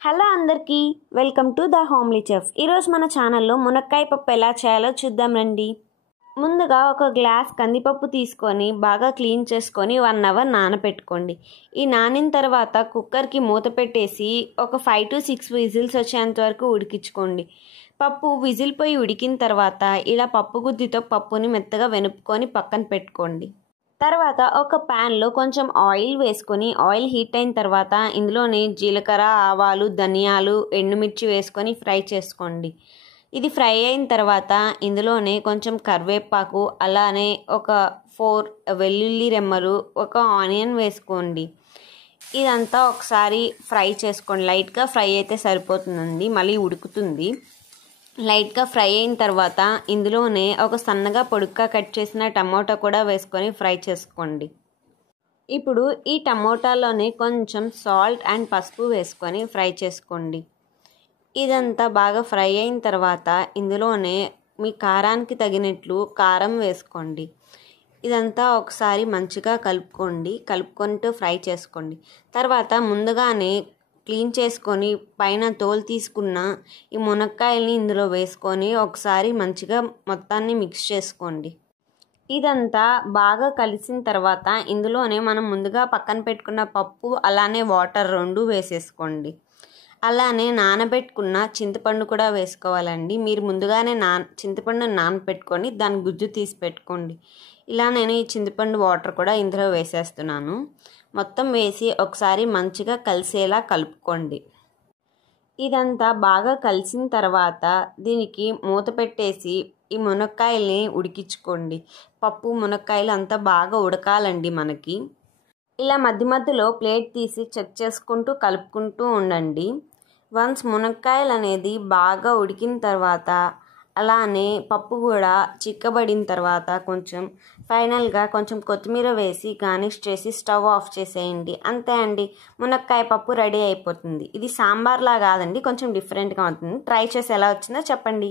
Hello అందరికీ welcome to the homely chef. ఈరోజు మన ఛానల్లో మునక్కాయ పప్పు ఎలా చేయాలో చూద్దాం రండి. ముందుగా ఒక గ్లాస్ కందిపప్పు తీసుకొని బాగా క్లీన్ చేసుకొని 1 అవర్ నానబెట్టుకోండి. ఈ నానిన తర్వాత కుక్కర్కి మూత పెట్టేసి ఒక 5 to 6 విజిల్స్ వచ్చేంత వరకు ఉడికించుకోండి. పప్పు విజిల్ పోయి ఉడికిన తర్వాత ఇలా పప్పు గుత్తితో పప్పుని మెత్తగా వెనుపుకొని పక్కన పెట్టుకోండి. తర్వాత ఒక ప్యాన్లో కొంచెం ఆయిల్ వేసుకొని ఆయిల్ హీట్ అయిన తర్వాత ఇందులోనే జీలకర్ర, ఆవాలు, ధనియాలు, ఎండుమిర్చి వేసుకొని ఫ్రై చేసుకోండి. ఇది ఫ్రై అయిన తర్వాత ఇందులోనే కొంచెం కరివేపాకు, అలానే ఒక 4 వెల్లుల్లి రెమ్మలు, ఒక ఆనియన్ వేసుకోండి. ఇదంతా ఒకసారి ఫ్రై చేసుకోండి. లైట్గా ఫ్రై అయితే సరిపోతుందండి, మళ్ళీ ఉడుకుతుంది. లైట్గా ఫ్రై అయిన తర్వాత ఇందులోనే ఒక సన్నగా పొడుగ్గా కట్ చేసిన టమోటా కూడా వేసుకొని ఫ్రై చేసుకోండి. ఇప్పుడు ఈ టమోటాలోనే కొంచెం సాల్ట్ అండ్ పసుపు వేసుకొని ఫ్రై చేసుకోండి. ఇదంతా బాగా ఫ్రై అయిన తర్వాత ఇందులోనే మీ కారానికి తగినట్లు కారం వేసుకోండి. ఇదంతా ఒకసారి మంచిగా కలుపుకుంటూ ఫ్రై చేసుకోండి. తర్వాత ముందుగానే క్లీన్ చేసుకొని పైన తోలు తీసుకున్న ఈ మునక్కాయల్ని ఇందులో వేసుకొని ఒకసారి మంచిగా మొత్తాన్ని మిక్స్ చేసుకోండి. ఇదంతా బాగా కలిసిన తర్వాత ఇందులోనే మనం ముందుగా పక్కన పెట్టుకున్న పప్పు, అలానే వాటర్ 2 వేసేసుకోండి. అలానే నానబెట్టుకున్న చింతపండు కూడా వేసుకోవాలండి. మీరు ముందుగానే చింతపండు నానబెట్టుకొని దాని గుజ్జు తీసి పెట్టుకోండి. ఇలా నేను ఈ చింతపండు వాటర్ కూడా ఇందులో వేసేస్తున్నాను. మొత్తం వేసి ఒకసారి మంచిగా కలిసేలా కలుపుకోండి. ఇదంతా బాగా కలిసిన తర్వాత దీనికి మూత పెట్టేసి ఈ మునక్కాయల్ని ఉడికించుకోండి. పప్పు, మునక్కాయలు అంతా బాగా ఉడకాలండి మనకి. ఇలా మధ్య మధ్యలో ప్లేట్ తీసి చెక్ చేసుకుంటూ కలుపుకుంటూ ఉండండి. వన్స్ మునక్కాయలు అనేది బాగా ఉడికిన తర్వాత, అలానే పప్పు కూడా చిక్కబడిన తర్వాత కొంచెం ఫైనల్గా కొంచెం కొత్తిమీర వేసి గార్నిష్ చేసి స్టవ్ ఆఫ్ చేసేయండి. అంతే అండి, మునక్కాయ పప్పు రెడీ అయిపోతుంది. ఇది సాంబార్లా కాదండి, కొంచెం డిఫరెంట్గా ఉంటుంది. ట్రై చేసి ఎలా వచ్చిందో చెప్పండి.